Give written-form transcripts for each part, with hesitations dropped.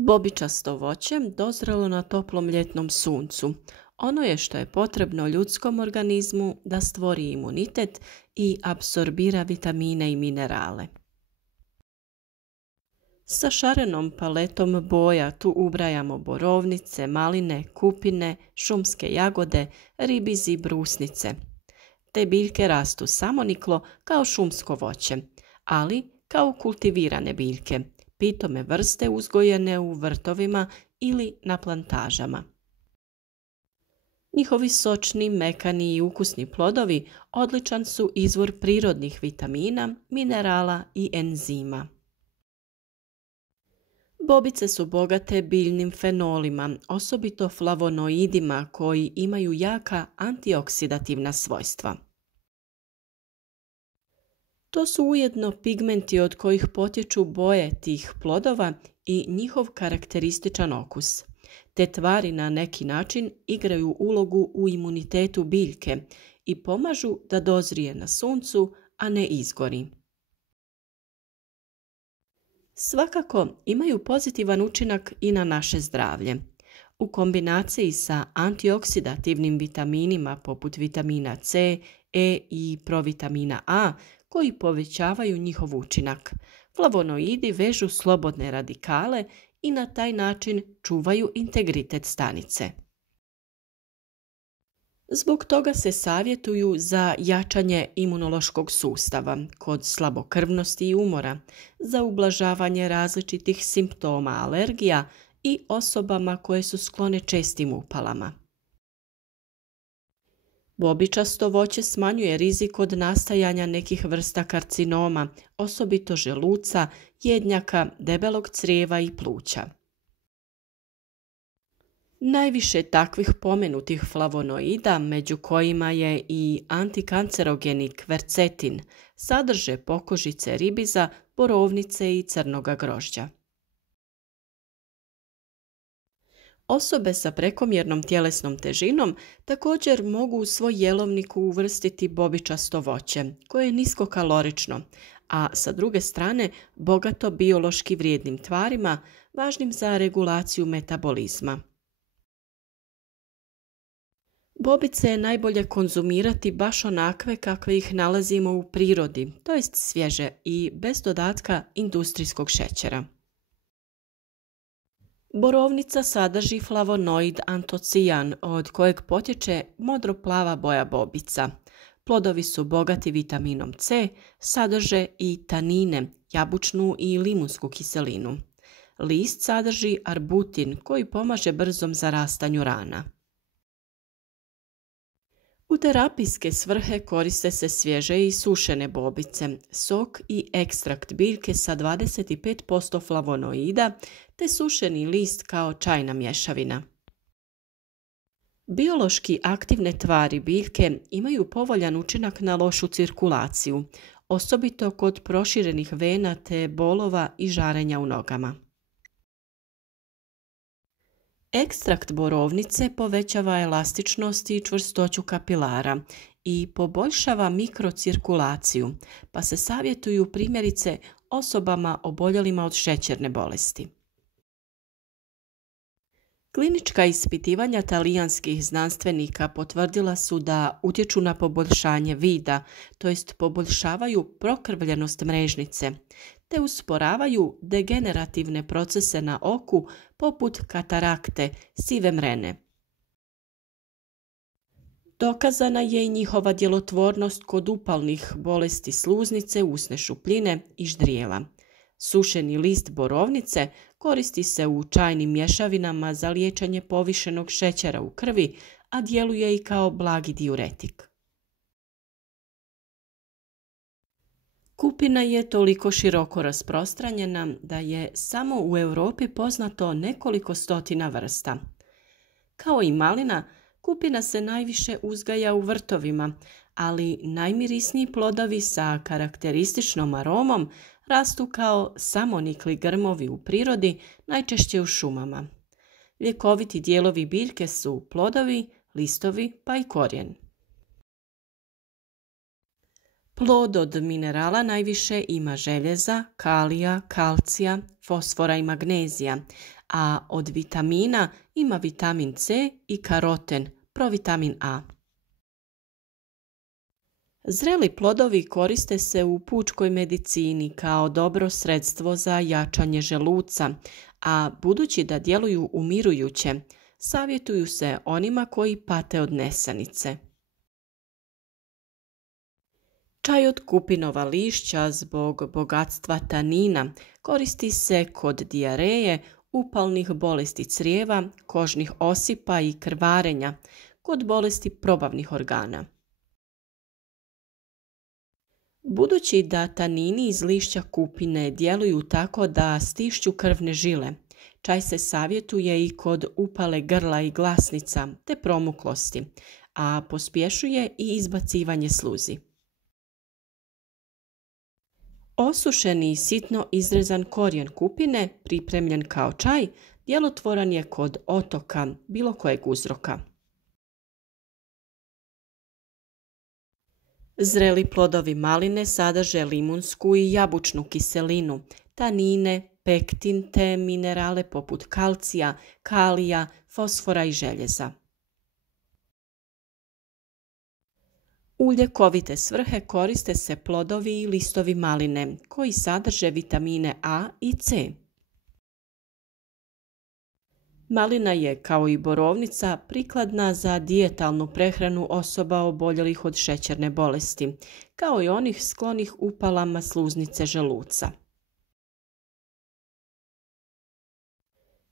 Bobičasto voće dozrelo na toplom ljetnom suncu. Ono je što je potrebno ljudskom organizmu da stvori imunitet i apsorbira vitamine i minerale. Sa šarenom paletom boja tu ubrajamo borovnice, maline, kupine, šumske jagode, ribiz i brusnice. Te biljke rastu samoniklo kao šumsko voće, ali kao kultivirane biljke, pitome vrste uzgojene u vrtovima ili na plantažama. Njihovi sočni, mekani i ukusni plodovi odličan su izvor prirodnih vitamina, minerala i enzima. Bobice su bogate biljnim fenolima, osobito flavonoidima koji imaju jaka antioksidativna svojstva. To su ujedno pigmenti od kojih potječu boje tih plodova i njihov karakterističan okus. Te tvari na neki način igraju ulogu u imunitetu biljke i pomažu da dozrije na suncu, a ne izgori. Svakako imaju pozitivan učinak i na naše zdravlje. U kombinaciji sa antioksidativnim vitaminima poput vitamina C, E i provitamina A koji povećavaju njihov učinak, flavonoidi vežu slobodne radikale i na taj način čuvaju integritet stanice. Zbog toga se savjetuju za jačanje imunološkog sustava kod slabokrvnosti i umora, za ublažavanje različitih simptoma alergija i osobama koje su sklone čestim upalama. Bobičasto voće smanjuje rizik od nastajanja nekih vrsta karcinoma, osobito želuca, jednjaka, debelog crijeva i pluća. Najviše takvih pomenutih flavonoida, među kojima je i antikancerogeni kvercetin, sadrže pokožice ribiza, borovnice i crnoga grožđa. Osobe sa prekomjernom tjelesnom težinom također mogu u svoj jelovnik uvrstiti bobičasto voće, koje je niskokalorično, a sa druge strane bogato biološki vrijednim tvarima, važnim za regulaciju metabolizma. Bobice je najbolje konzumirati baš onakve kakve ih nalazimo u prirodi, to jest svježe i bez dodatka industrijskog šećera. Borovnica sadrži flavonoid antocijan, od kojeg potječe modroplava boja bobica. Plodovi su bogati vitaminom C, sadrže i tanine, jabučnu i limunsku kiselinu. List sadrži arbutin koji pomaže brzom zarastanju rana. U terapijske svrhe koriste se svježe i sušene bobice, sok i ekstrakt biljke sa 25% flavonoida te sušeni list kao čajna mješavina. Biološki aktivne tvari biljke imaju povoljan učinak na lošu cirkulaciju, osobito kod proširenih vena te bolova i žarenja u nogama. Ekstrakt borovnice povećava elastičnost i čvrstoću kapilara i poboljšava mikrocirkulaciju, pa se savjetuju primjerice osobama oboljelima od šećerne bolesti. Klinička ispitivanja talijanskih znanstvenika potvrdila su da utječu na poboljšanje vida, to jest poboljšavaju prokrvljenost mrežnice, te usporavaju degenerativne procese na oku poput katarakte, sive mrene. Dokazana je i njihova djelotvornost kod upalnih bolesti sluznice, usne šupljine i ždrijela. Sušeni list borovnice koristi se u čajnim mješavinama za liječenje povišenog šećera u krvi, a djeluje i kao blagi diuretik. Kupina je toliko široko rasprostranjena da je samo u Europi poznato nekoliko stotina vrsta. Kao i malina, kupina se najviše uzgaja u vrtovima, ali najmirisniji plodovi sa karakterističnom aromom rastu kao samonikli grmovi u prirodi, najčešće u šumama. Ljekoviti dijelovi biljke su plodovi, listovi pa i korijen. Plod od minerala najviše ima željeza, kalija, kalcija, fosfora i magnezija, a od vitamina ima vitamin C i karoten, provitamin A. Zreli plodovi koriste se u pučkoj medicini kao dobro sredstvo za jačanje želuca, a budući da djeluju umirujuće, savjetuju se onima koji pate od nesanice. Čaj od kupinova lišća zbog bogatstva tanina koristi se kod dijareje, upalnih bolesti crijeva, kožnih osipa i krvarenja, kod bolesti probavnih organa. Budući da tanini iz lišća kupine djeluju tako da stišću krvne žile, čaj se savjetuje i kod upale grla i glasnica te promuklosti, a pospješuje i izbacivanje sluzi. Osušeni i sitno izrezan korijen kupine, pripremljen kao čaj, djelotvoran je kod otoka bilo kojeg uzroka. Zreli plodovi maline sadrže limunsku i jabučnu kiselinu, tanine, pektin te minerale poput kalcija, kalija, fosfora i željeza. U ljekovite svrhe koriste se plodovi i listovi maline koji sadrže vitamine A i C. Malina je, kao i borovnica, prikladna za dijetalnu prehranu osoba oboljelih od šećerne bolesti, kao i onih sklonih upalama sluznice želuca.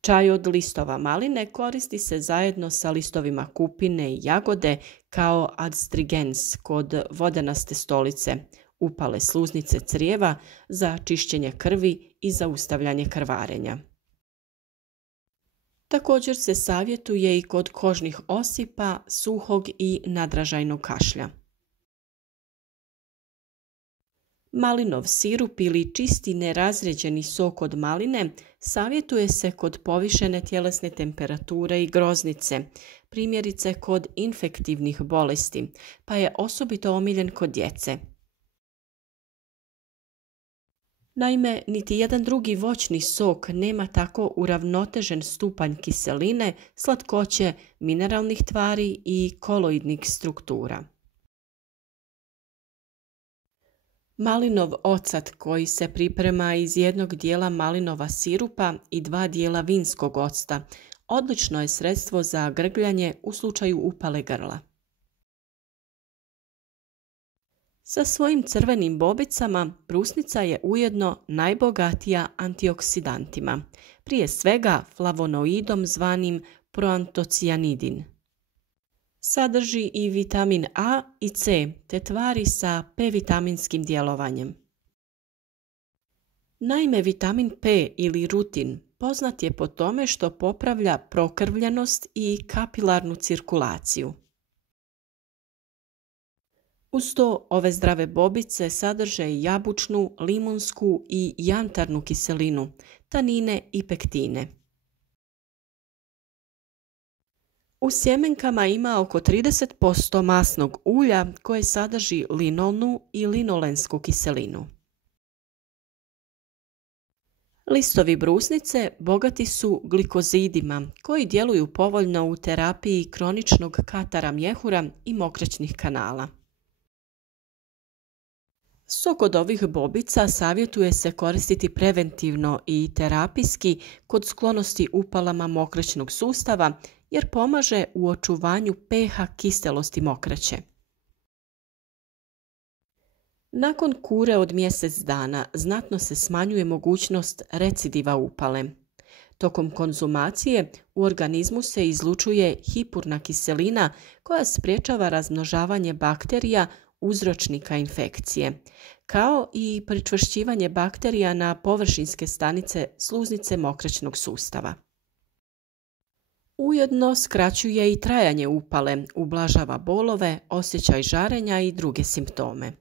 Čaj od listova maline koristi se zajedno sa listovima kupine i jagode kao adstrigens kod vodenaste stolice, upale sluznice crijeva, za čišćenje krvi i zaustavljanje krvarenja. Također se savjetuje i kod kožnih osipa, suhog i nadražajnog kašlja. Malinov sirup ili čisti nerazrijeđeni sok od maline savjetuje se kod povišene tjelesne temperature i groznice, primjerice kod infektivnih bolesti, pa je osobito omiljen kod djece. Naime, niti jedan drugi voćni sok nema tako uravnotežen stupanj kiseline, slatkoće, mineralnih tvari i koloidnih struktura. Malinov ocat koji se priprema iz jednog dijela malinova sirupa i 2 dijela vinskog octa odlično je sredstvo za grgljanje u slučaju upale grla. Sa svojim crvenim bobicama brusnica je ujedno najbogatija antioksidantima, prije svega flavonoidom zvanim proantocijanidin. Sadrži i vitamin A i C te tvari sa P-vitaminskim djelovanjem. Naime, vitamin P ili rutin poznat je po tome što popravlja prokrvljenost i kapilarnu cirkulaciju. Uz to ove zdrave bobice sadrže i jabučnu, limunsku i jantarnu kiselinu, tanine i pektine. U sjemenkama ima oko 30% masnog ulja koje sadrži linolnu i linolensku kiselinu. Listovi brusnice bogati su glikozidima koji djeluju povoljno u terapiji kroničnog katara mjehura i mokraćnih kanala. Sok od ovih bobica savjetuje se koristiti preventivno i terapijski kod sklonosti upalama mokraćnog sustava jer pomaže u očuvanju pH kiselosti mokraće. Nakon kure od mjesec dana znatno se smanjuje mogućnost recidiva upale. Tokom konzumacije u organizmu se izlučuje hipurna kiselina koja sprječava razmnožavanje bakterija uzročnika infekcije, kao i pričvršćivanje bakterija na površinske stanice sluznice mokraćnog sustava. Ujedno skraćuje i trajanje upale, ublažava bolove, osjećaj žarenja i druge simptome.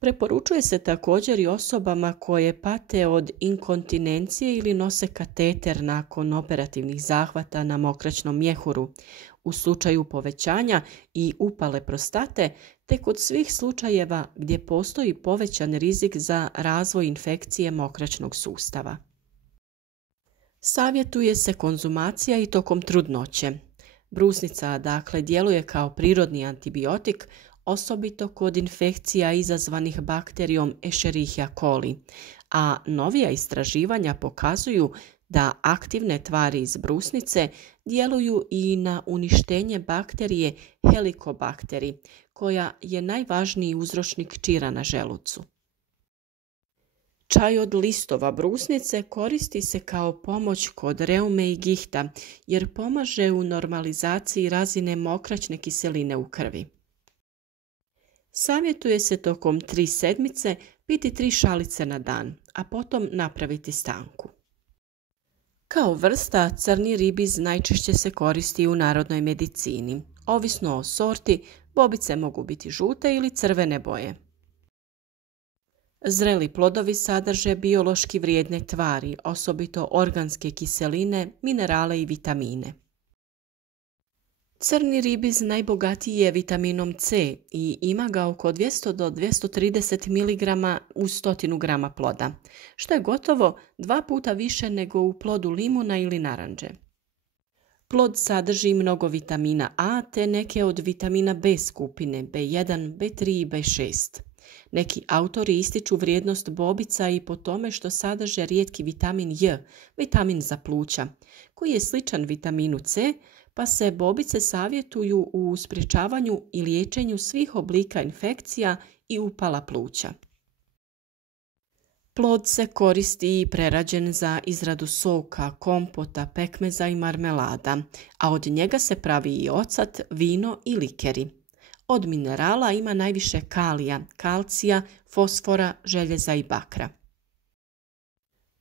Preporučuje se također i osobama koje pate od inkontinencije ili nose kateter nakon operativnih zahvata na mokraćnom mjehuru, u slučaju povećanja i upale prostate, te kod svih slučajeva gdje postoji povećan rizik za razvoj infekcije mokraćnog sustava. Savjetuje se konzumacija i tokom trudnoće. Brusnica dakle djeluje kao prirodni antibiotik, osobito kod infekcija izazvanih bakterijom Escherichia coli, a novija istraživanja pokazuju da aktivne tvari iz brusnice djeluju i na uništenje bakterije Helicobacter, koja je najvažniji uzročnik čira na želucu. Čaj od listova brusnice koristi se kao pomoć kod reume i gihta jer pomaže u normalizaciji razine mokraćne kiseline u krvi. Savjetuje se tokom 3 sedmice piti 3 šalice na dan, a potom napraviti stanku. Kao vrsta, crni ribiz najčešće se koristi u narodnoj medicini. Ovisno o sorti, bobice mogu biti žute ili crvene boje. Zreli plodovi sadrže biološki vrijedne tvari, osobito organske kiseline, minerale i vitamine. Crni ribiz najbogatiji je vitaminom C i ima ga oko 200 do 230 mg u 100 g ploda, što je gotovo 2 puta više nego u plodu limuna ili naranče. Plod sadrži mnogo vitamina A te neke od vitamina B skupine B1, B3 i B6. Neki autori ističu vrijednost bobica i po tome što sadrže rijetki vitamin J, vitamin za pluća, koji je sličan vitaminu C, pa se bobice savjetuju u sprječavanju i liječenju svih oblika infekcija i upala pluća. Plod se koristi i prerađen za izradu soka, kompota, pekmeza i marmelada, a od njega se pravi i ocat, vino i likeri. Od minerala ima najviše kalija, kalcija, fosfora, željeza i bakra.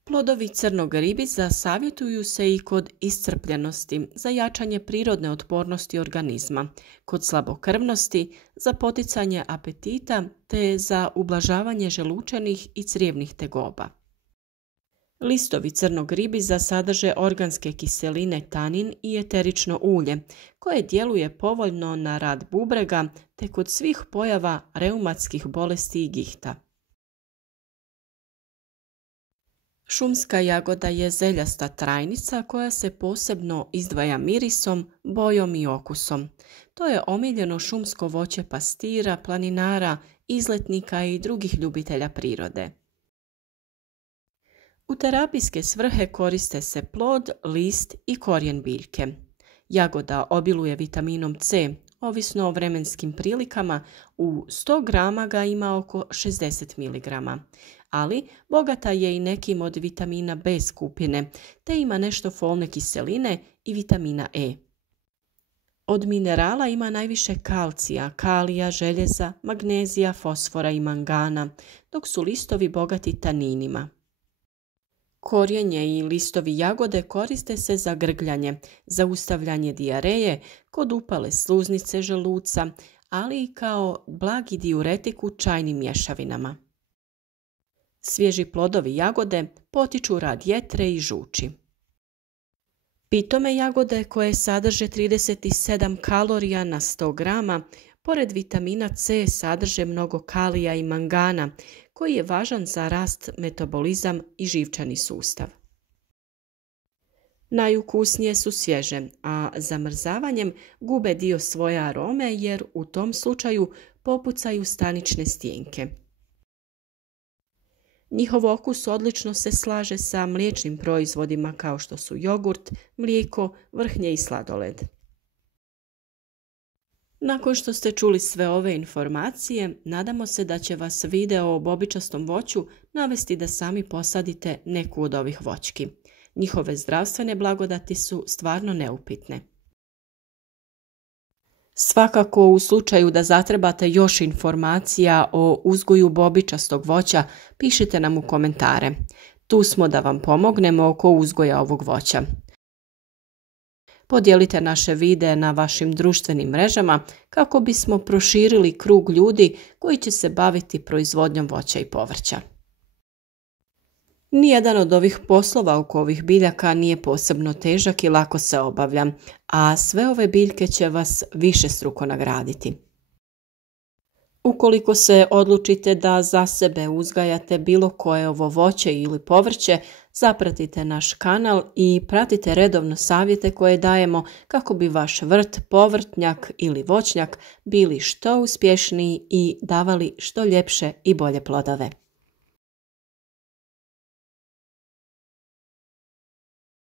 Plodovi crnog ribiza savjetuju se i kod iscrpljenosti za jačanje prirodne otpornosti organizma, kod slabokrvnosti, za poticanje apetita te za ublažavanje želučanih i crijevnih tegoba. Listovi crnog ribiza sadrže organske kiseline tanin i eterično ulje, koje djeluje povoljno na rad bubrega te kod svih pojava reumatskih bolesti i gihta. Šumska jagoda je zeljasta trajnica koja se posebno izdvaja mirisom, bojom i okusom. To je omiljeno šumsko voće pastira, planinara, izletnika i drugih ljubitelja prirode. U terapijske svrhe koriste se plod, list i korijen biljke. Jagoda obiluje vitaminom C, ovisno o vremenskim prilikama, u 100 grama ga ima oko 60 mg, ali bogata je i nekim od vitamina B skupine, te ima nešto folne kiseline i vitamina E. Od minerala ima najviše kalcija, kalija, željeza, magnezija, fosfora i mangana, dok su listovi bogati taninima. Korijenje i listovi jagode koriste se za grgljanje, zaustavljanje dijareje, kod upale sluznice želuca, ali i kao blagi diuretik u čajnim mješavinama. Svježi plodovi jagode potiču rad jetre i žuči. Pitome jagode koje sadrže 37 kalorija na 100 grama, pored vitamina C sadrže mnogo kalija i mangana, koji je važan za rast, metabolizam i živčani sustav. Najukusnije su svježe, a zamrzavanjem gube dio svoje arome jer u tom slučaju popucaju stanične stjenke. Njihov okus odlično se slaže sa mliječnim proizvodima kao što su jogurt, mlijeko, vrhnje i sladoled. Nakon što ste čuli sve ove informacije, nadamo se da će vas video o bobičastom voću navesti da sami posadite neku od ovih voćki. Njihove zdravstvene blagodati su stvarno neupitne. Svakako u slučaju da zatrebate još informacija o uzgoju bobičastog voća, pišite nam u komentare. Tu smo da vam pomognemo oko uzgoja ovog voća. Podijelite naše videe na vašim društvenim mrežama kako bismo proširili krug ljudi koji će se baviti proizvodnjom voća i povrća. Nijedan od ovih poslova oko ovih biljaka nije posebno težak i lako se obavlja, a sve ove biljke će vas višestruko nagraditi. Ukoliko se odlučite da za sebe uzgajate bilo koje ovo voće ili povrće, zapratite naš kanal i pratite redovno savjete koje dajemo kako bi vaš vrt, povrtnjak ili voćnjak bili što uspješniji i davali što ljepše i bolje plodove.